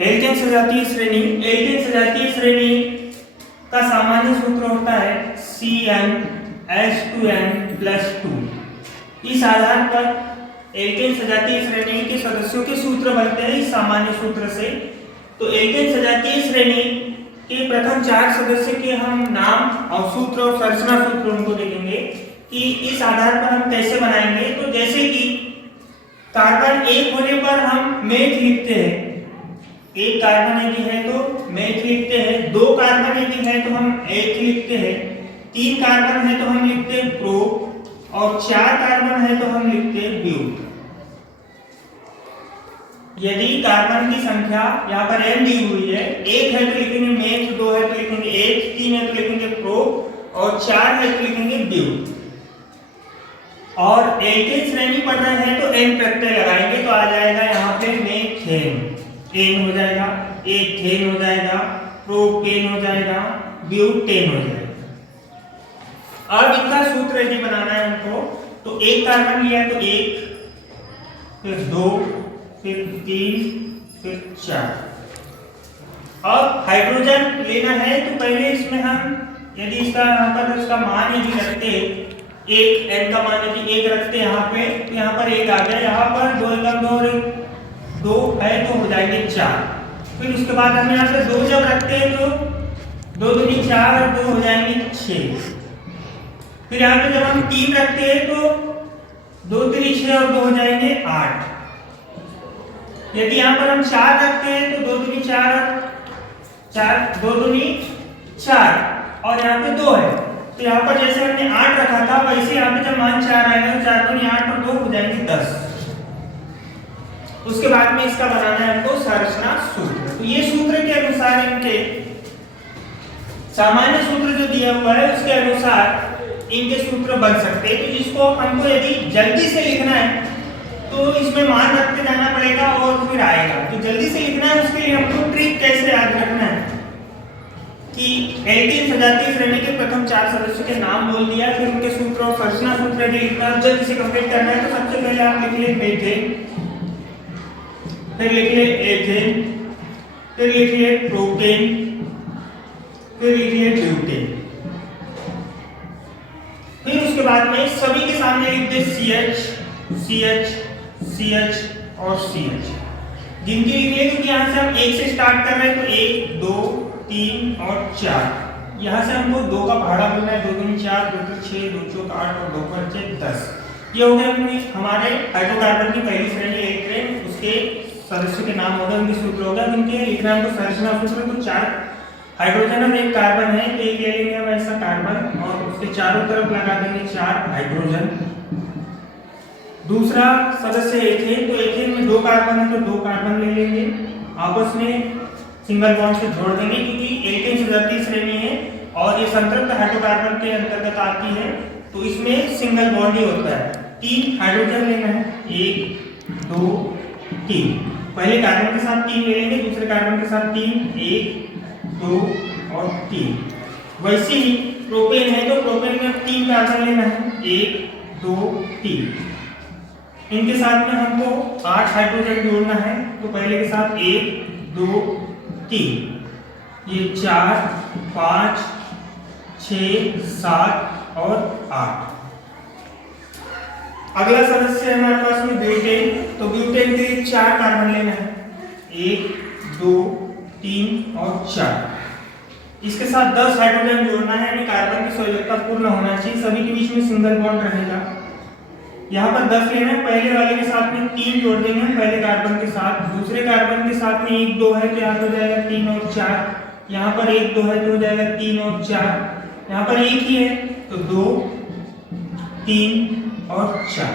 Alkene सजातीय श्रेणी, alkene सजातीय श्रेणी का सामान्य सूत्र होता है CnH2n+2। इस आधार पर एल्केन सजातीय श्रेणी के सदस्यों के सूत्र बनते हैं इस सामान्य सूत्र से। तो एल्केन सजातीय श्रेणी के प्रथम 4 सदस्य के हम नाम और सूत्र और संरचना सूत्र उनको देखेंगे कि इस आधार पर हम कैसे बनाएंगे। तो जैसे कि कार्बन 1 होने पर हम मेथ लिखते हैं, एक कार्बन यदि है तो मेथ लिखते हैं, 2 कार्बन यदि है तो हम एथ लिखते हैं, 3 कार्बन है तो हम लिखते हैं प्रो, और 4 कार्बन है तो हम लिखते हैं ब्यूट। यदि कार्बन की संख्या यहाँ पर n दी हुई है, 1 है तो लिखेंगे मेथ, 2 है तो लिखेंगे एथ, 3 है तो लिखेंगे प्रो, और 4 है तो लिखेंगे ब्यूट। और एल्केन श्रेणी पढ़ रहे हैं तो n प्रत्यय लगाएंगे तो आ जाएगा यहाँ पे मेथेन, एन हो जाएगा, एथेन हो जाएगा, प्रोपेन हो जाएगा, ब्यूटेन हो जाएगा। अब इनका सूत्र यदि बनाना है हमको तो एक कार्बन लिया है तो 1, फिर 2, फिर 3, फिर 4। अब हाइड्रोजन लेना है तो पहले इसमें हम यदि इसका यहाँ पर इसका मान यदि रखते, एक n का मान यदि 1 रखते यहाँ पे तो यहाँ पर 1 आ गया, यहाँ पर 2 एकम 2 और 2 है तो हो जाएंगे 4। फिर उसके बाद हम यहाँ पे 2 जब रखते हैं तो 2 दूनी 4 और 2 हो जाएंगे 6। फिर यहाँ पे जब हम 3 रखते हैं तो 2 दूनी 6 और 2 हो जाएंगे 8। यदि यहाँ पर हम 4 रखते हैं तो 2 दूनी 4 और 4, 2 दूनी 4 और यहाँ पे 2 है तो यहाँ पर जैसे हमने 8 रखा था वैसे यहाँ पे जब मान 4 आएगा तो 4 दूनी 8 और 2 हो जाएंगे 10। उसके बाद में इसका बनाना है हमको संरचना सूत्र। तो ये सूत्र के अनुसार इनके सामान्य सूत्र जो दिया हुआ है उसके अनुसार इनके सूत्र बन सकते हैं। तो जिसको हमको यदि जल्दी से लिखना है तो इसमें मान रखते जाना पड़ेगा और फिर आएगा। तो जल्दी से लिखना है उसके लिए हमको ट्रिक कैसे याद रखना है कि एल्केन सजातीय श्रेणी के प्रथम 4 सदस्यों के नाम बोल दिया, फिर उनके सूत्र और संरचना सूत्र यदि लिखना है जल्दी से कंप्लीट करना है तो सबसे पहले आप लिख ले मेथेन, फिर लिख ले एथेन, फिर लिख ले प्रोपेन, फिर लिख ले ब्यूटेन। फिर उसके बाद में सभी के सामने लिख दे CH, CH, CH और CH। गिनती लिख ले क्योंकि यहाँ से हम 1 से स्टार्ट कर रहे हैं तो 1, 2, 3 और 4। यहाँ से हमको 2 का भाड़ा मिलना है, 2 दूनी 4, 2 तो 6, 2 चौक 8 और 2 5 10। ये हो गए हमारे हाइड्रोकार्बन की पहली श्रेणी एल्केन, उसके सदस्यों के नाम हो गए, उनके सूत्र हो गए। उनके लिखना हमको संरचना सूत्र तो 4 हाइड्रोजन और 1 कार्बन है तो एक ले लेंगे हम ऐसा कार्बन और उसके चारों तरफ लगा देंगे 4 हाइड्रोजन। दूसरा सदस्य एथेन, तो एथेन में 2 कार्बन है तो 2 कार्बन ले लेंगे, आपस में सिंगल बॉन्ड से जोड़ देंगे क्योंकि एल्केन सजातीय श्रेणी है और ये संतृप्त हाइड्रोकार्बन के अंतर्गत आती है तो इसमें सिंगल बॉन्ड ही होता है। 3 हाइड्रोजन लेना है, 1, 2, 3। पहले कार्बन के साथ 3 ले लेंगे, दूसरे कार्बन के साथ 3, 1, 2 और 3। वैसे ही प्रोपेन है तो प्रोपेन में 3 कार्बन लेना है, 1, 2, 3। इनके साथ में हमको 8 हाइड्रोजन जोड़ना है तो पहले के साथ 1, 2, 3, ये 4, 5, 6, 7 और 8। अगला सदस्य है हमारे पास में ब्यूटेन, तो ब्यूटेन के लिए 4 कार्बन लेना है, 1, 2, 3 और 4। इसके साथ 10 हाइड्रोजन जोड़ना है यानी कार्बन की संयोजकता पूर्ण होना चाहिए, सभी के बीच में सिंगल बॉन्ड रहेगा। यहाँ पर 10 लेना है, पहले वाले के साथ में 3 जोड़ देंगे पहले कार्बन के साथ, दूसरे कार्बन के साथ में 1, 2 है तो यहाँ हो जाएगा 3 और 4, यहाँ पर 1, 2 है तो हो जाएगा 3 और 4, यहाँ पर 1 ही है तो 2, 3 और 4।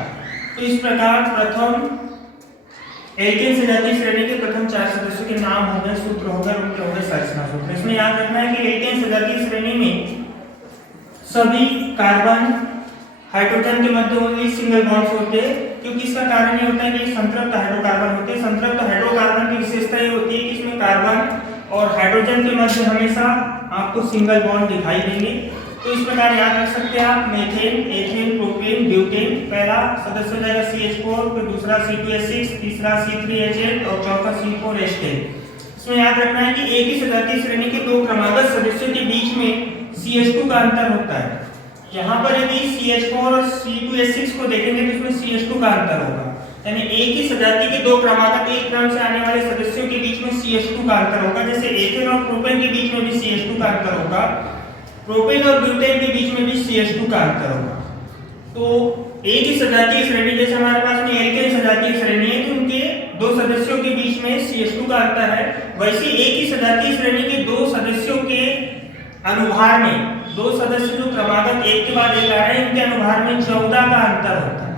तो इस प्रकार प्रथम एल्केन सजातीय श्रेणी के प्रथम 4 सदस्यों के नाम हो गए, सूत्र हो गए, उनके हो गए संरचना सूत्र। इसमें याद रखना है कि एल्केन सजातीय श्रेणी में सभी कार्बन हाइड्रोजन के मध्य ओनली सिंगल बॉन्ड्स होते हैं क्योंकि इसका कारण ये होता है कि संतृप्त हाइड्रोकार्बन होते हैं। संतृप्त हाइड्रोकार्बन की विशेषता ये होती है कि इसमें कार्बन और हाइड्रोजन के मध्य हमेशा आपको सिंगल बॉन्ड दिखाई देंगे। तो इस प्रकार याद रख सकते हैं आप मेथेन, एथेन, प्रोपेन, ब्यूटेन। पहला सदस्य हो जाएगा CH4, फिर दूसरा C2H6, तीसरा C3H8 और चौथा C4H10। इसमें याद रखना है कि एक ही सजातीय श्रेणी के दो क्रमागत सदस्यों के बीच में CH2 का अंतर होता है। यहाँ पर यदि CH4 और C2H6 को देखेंगे तो इसमें CH2 का अंतर होगा, यानी एक ही सजाती के दो क्रमागत एक क्रम से आने वाले सदस्यों के बीच में CH2 का अंतर होगा। जैसे एथेन और प्रोपेन के बीच में भी CH2 का अंतर होगा, प्रोपेन और ब्यूटेन के बीच में भी CH2 का अंतर होगा। तो एक ही सजातीय श्रेणी, जैसे हमारे पास में एल्केन सजातीय श्रेणी है तो उनके दो सदस्यों के बीच में CH2 का अंतर है, वैसे एक ही सजातीय श्रेणी के दो सदस्यों के अनुभार में, दो सदस्य जो क्रमागत एक के बाद एक आ रहे हैं, इनके अनुभार में 14 का अंतर होता है।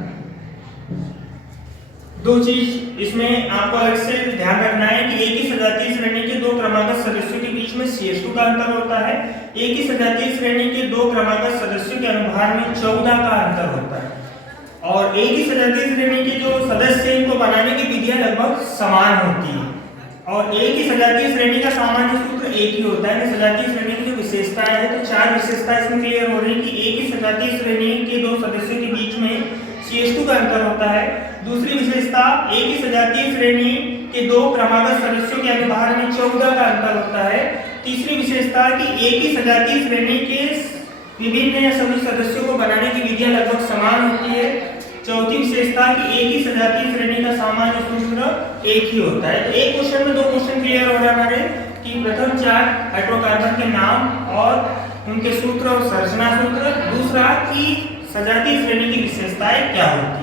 दो चीज इसमें आपको अलग से ध्यान रखना है कि एक ही सजातीय श्रेणी के दो क्रमागत सदस्यों के बीच में CH2 का अंतर होता है, एक ही सजातीय श्रेणी के दो क्रमागत सदस्यों के अनुभार में 14 का अंतर होता है, और एक ही सजातीय श्रेणी के जो सदस्य हैं इनको बनाने की विधियां लगभग समान होती है, और एक ही सजातीय श्रेणी का सामान्य सूत्र एक ही होता है। सजातीय श्रेणी की जो विशेषताएं हैं, तो चार विशेषताएं इसमें क्लियर हो रही है कि एक ही सजातीय श्रेणी के दो सदस्यों के बीच में CH2 का अंतर होता है। दूसरी विशेषता, एक ही सजातीय श्रेणी के दो क्रमागत सदस्यों के अनुभार में 14 का अंतर होता है। तीसरी विशेषता कि एक ही सजातीय श्रेणी के विभिन्न या सभी सदस्यों को बनाने की विधियां लगभग समान होती है। चौथी विशेषता कि एक ही सजातीय श्रेणी का सामान्य सूत्र एक ही होता है। तो एक क्वेश्चन में दो क्वेश्चन क्लियर हो रहे हमारे कि प्रथम चार हाइड्रोकार्बन के नाम और उनके सूत्र और संरचना सूत्र, दूसरा कि सजातीय श्रेणी की विशेषताएं क्या होती है।